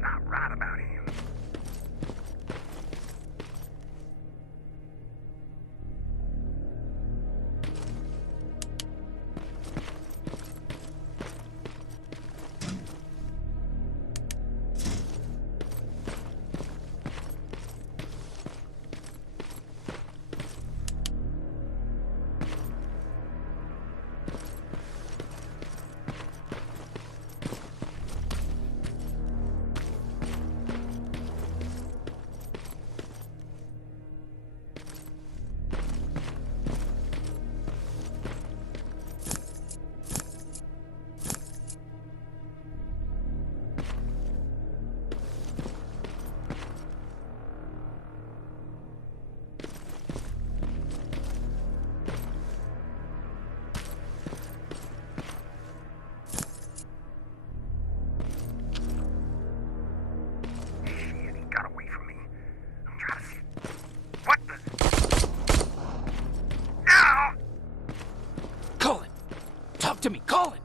not right about him. To me, Colin!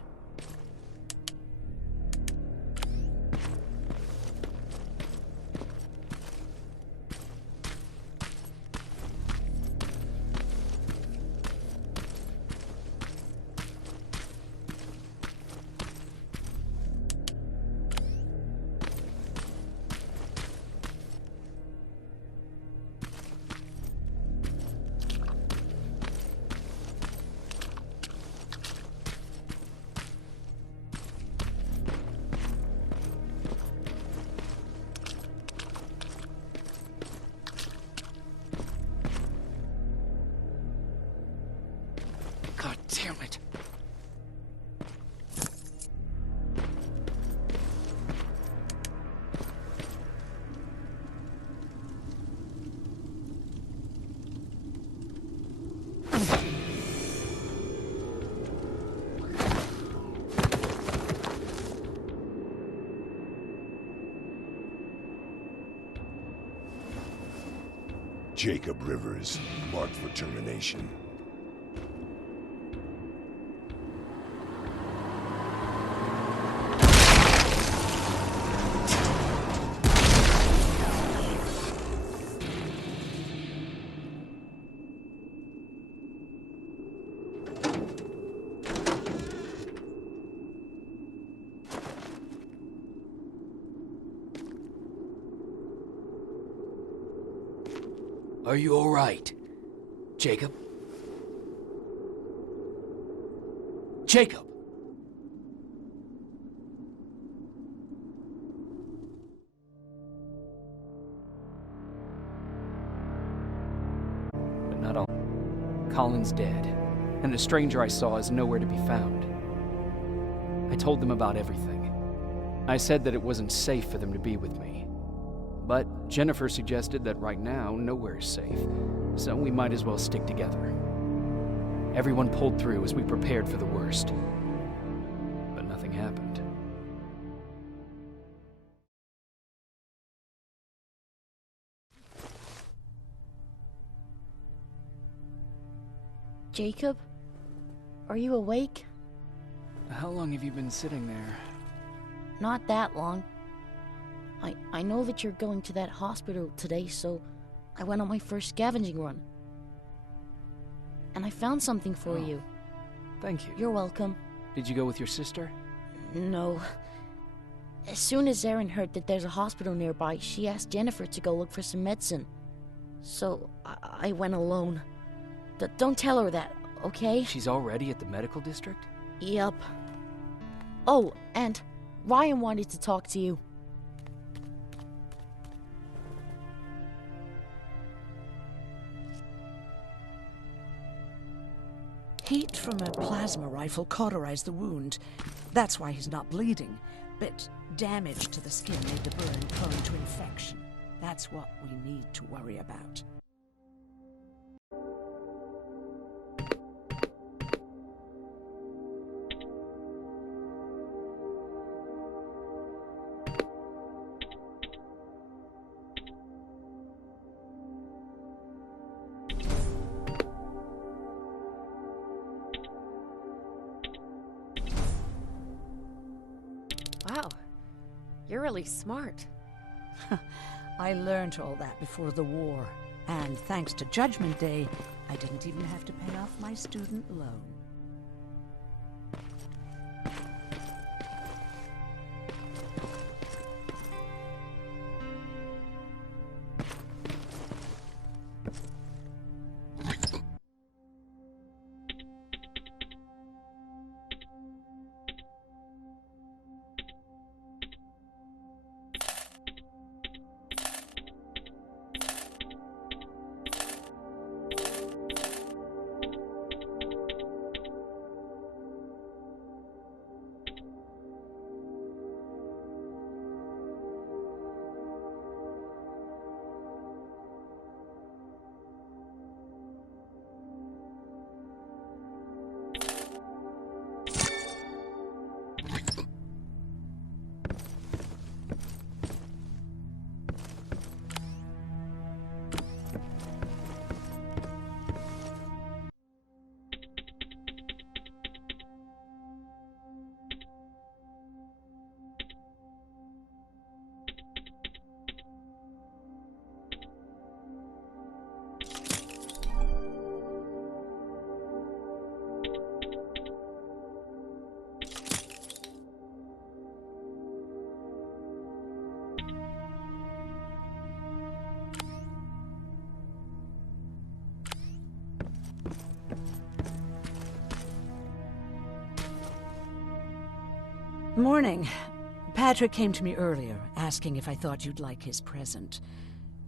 God damn it. Jacob Rivers, marked for termination. Are you all right, Jacob? Jacob! But not all. Colin's dead, and the stranger I saw is nowhere to be found. I told them about everything. I said that it wasn't safe for them to be with me. But Jennifer suggested that right now, nowhere is safe, so we might as well stick together. Everyone pulled through as we prepared for the worst. But nothing happened. Jacob? Are you awake? How long have you been sitting there? Not that long. I know that you're going to that hospital today, so I went on my first scavenging run. And I found something for you. Thank you. You're welcome. Did you go with your sister? No. As soon as Erin heard that there's a hospital nearby, she asked Jennifer to go look for some medicine. So, I went alone. Don't tell her that, okay? She's already at the medical district? Yep. Oh, and Ryan wanted to talk to you. Heat from a plasma rifle cauterized the wound. That's why he's not bleeding. But damage to the skin made the burn prone to infection. That's what we need to worry about. Wow. You're really smart. I learned all that before the war. And thanks to Judgment Day, I didn't even have to pay off my student loan. Morning. Patrick came to me earlier, asking if I thought you'd like his present.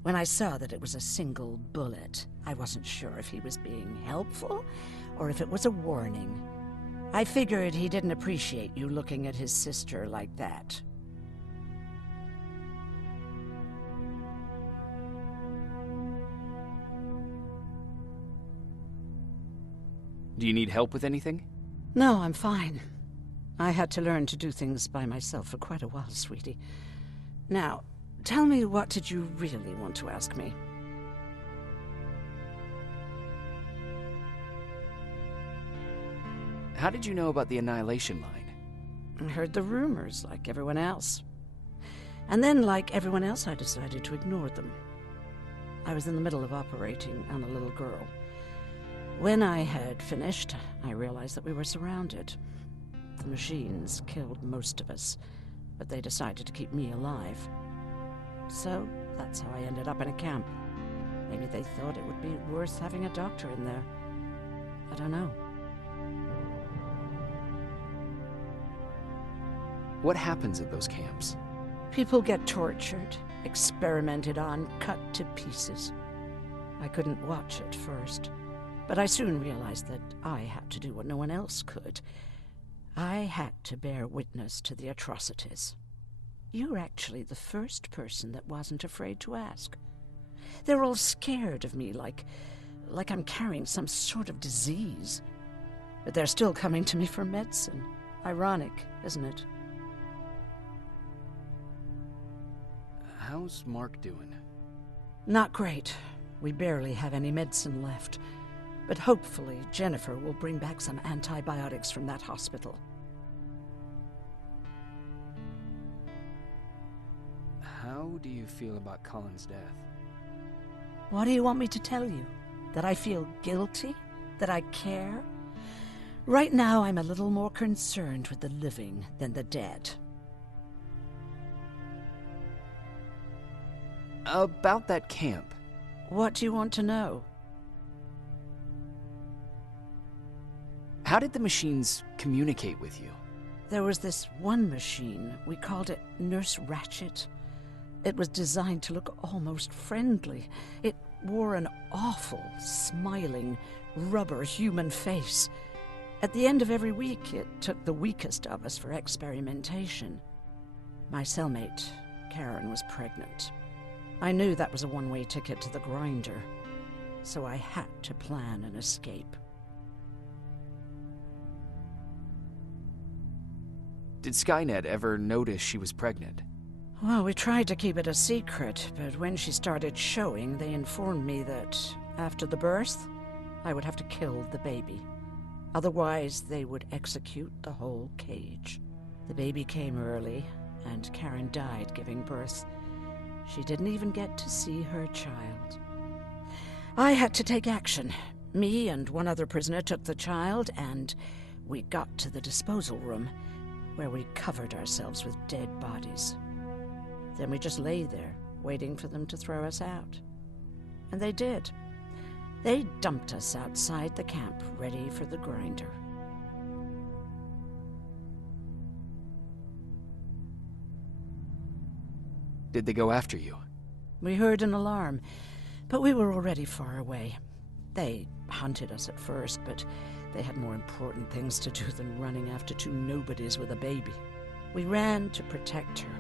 When I saw that it was a single bullet, I wasn't sure if he was being helpful or if it was a warning. I figured he didn't appreciate you looking at his sister like that. Do you need help with anything? No, I'm fine. I had to learn to do things by myself for quite a while, sweetie. Now, tell me, what did you really want to ask me? How did you know about the Annihilation Line? I heard the rumors, like everyone else. And then, like everyone else, I decided to ignore them. I was in the middle of operating on a little girl. When I had finished, I realized that we were surrounded. The machines killed most of us, but they decided to keep me alive. So, that's how I ended up in a camp. Maybe they thought it would be worth having a doctor in there. I don't know. What happens at those camps? People get tortured, experimented on, cut to pieces. I couldn't watch at first, but I soon realized that I had to do what no one else could. I had to bear witness to the atrocities. You're actually the first person that wasn't afraid to ask. They're all scared of me, like I'm carrying some sort of disease. But they're still coming to me for medicine. Ironic, isn't it? How's Mark doing? Not great. We barely have any medicine left. But hopefully Jennifer will bring back some antibiotics from that hospital. How do you feel about Colin's death? What do you want me to tell you? That I feel guilty? That I care? Right now, I'm a little more concerned with the living than the dead. About that camp. What do you want to know? How did the machines communicate with you? There was this one machine. We called it Nurse Ratchet. It was designed to look almost friendly. It wore an awful, smiling, rubber human face. At the end of every week, it took the weakest of us for experimentation. My cellmate, Karen, was pregnant. I knew that was a one-way ticket to the grinder, so I had to plan an escape. Did Skynet ever notice she was pregnant? Well, we tried to keep it a secret, but when she started showing, they informed me that after the birth, I would have to kill the baby. Otherwise, they would execute the whole cage. The baby came early, and Karen died giving birth. She didn't even get to see her child. I had to take action. Me and one other prisoner took the child, and we got to the disposal room, where we covered ourselves with dead bodies. Then we just lay there, waiting for them to throw us out. And they did. They dumped us outside the camp, ready for the grinder. Did they go after you? We heard an alarm, but we were already far away. They hunted us at first, but they had more important things to do than running after two nobodies with a baby. We ran to protect her,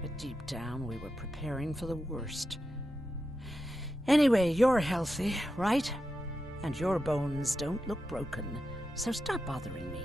but deep down we were preparing for the worst. Anyway, you're healthy, right? And your bones don't look broken, so stop bothering me.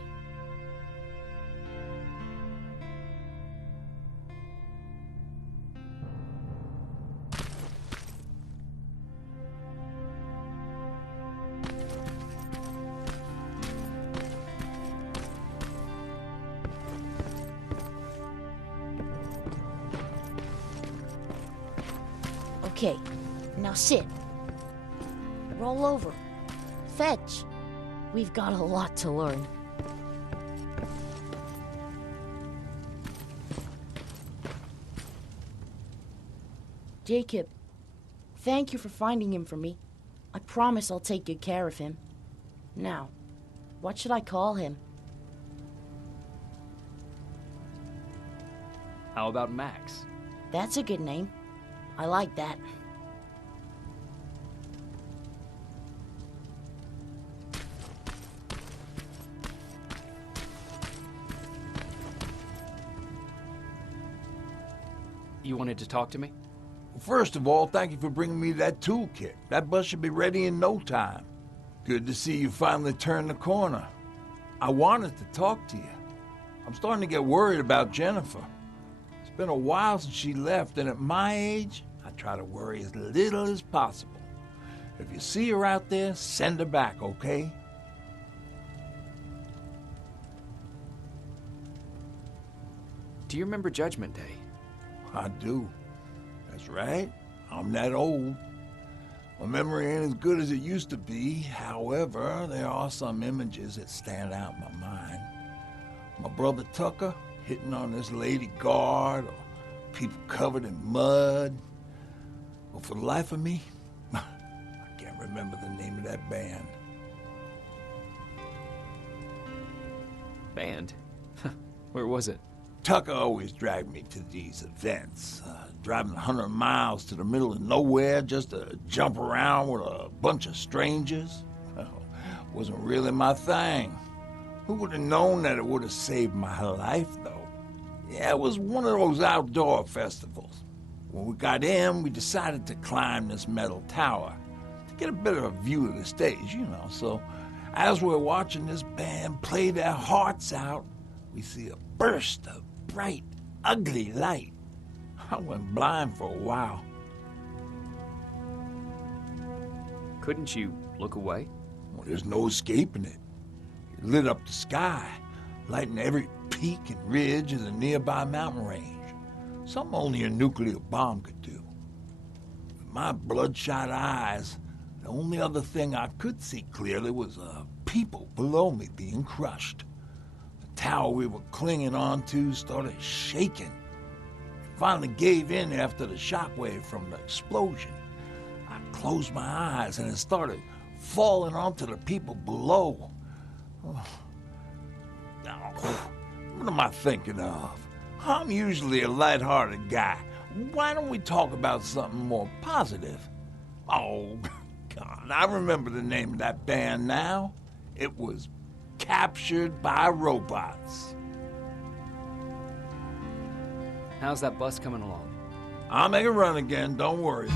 Okay, now sit. Roll over. Fetch. We've got a lot to learn. Jacob, thank you for finding him for me. I promise I'll take good care of him. Now, what should I call him? How about Max? That's a good name. I like that. You wanted to talk to me? First of all, thank you for bringing me that toolkit. That bus should be ready in no time. Good to see you finally turned the corner. I wanted to talk to you. I'm starting to get worried about Jennifer. It's been a while since she left, and at my age, I try to worry as little as possible. If you see her out there, send her back, okay? Do you remember Judgment Day? I do. That's right. I'm that old. My memory ain't as good as it used to be. However, there are some images that stand out in my mind. My brother Tucker hitting on this lady guard, or people covered in mud. But for the life of me, I can't remember the name of that band. Band? Where was it? Tucker always dragged me to these events, driving 100 miles to the middle of nowhere just to jump around with a bunch of strangers. Well, wasn't really my thing. Who would have known that it would have saved my life, though? Yeah, it was one of those outdoor festivals. When we got in, we decided to climb this metal tower to get a better view of the stage, you know. So as we're watching this band play their hearts out, we see a burst of bright, ugly light. I went blind for a while. Couldn't you look away? Well, there's no escaping it. It lit up the sky, lighting every peak and ridge of the nearby mountain range. Something only a nuclear bomb could do. With my bloodshot eyes, the only other thing I could see clearly was people below me being crushed. The tower we were clinging onto started shaking. It finally gave in after the shockwave from the explosion. I closed my eyes and it started falling onto the people below. Oh. What am I thinking of? I'm usually a lighthearted guy. Why don't we talk about something more positive? Oh, God, I remember the name of that band now. It was Captured by Robots. How's that bus coming along? I'll make a run again, don't worry.